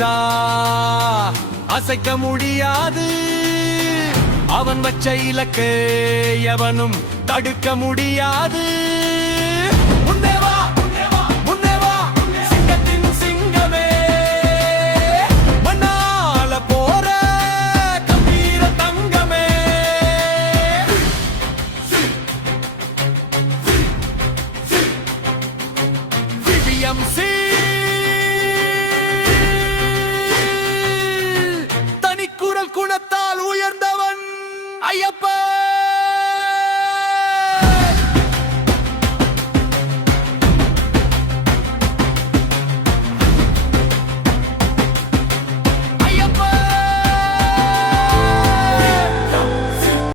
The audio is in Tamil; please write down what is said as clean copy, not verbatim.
வச்சா அசைக்க முடியாது. அவன் வச்ச இலக்கு எவனும் தடுக்க முடியாது. முன்னே வா, முன்னே வா, சிங்கத்தின் சிங்கமே, மண்ணால போற கம்பீர தங்கமே. விவிஎம்சி தனிக்குரல் குணத்தால் உயர்ந்தவன் ஐயப்பா.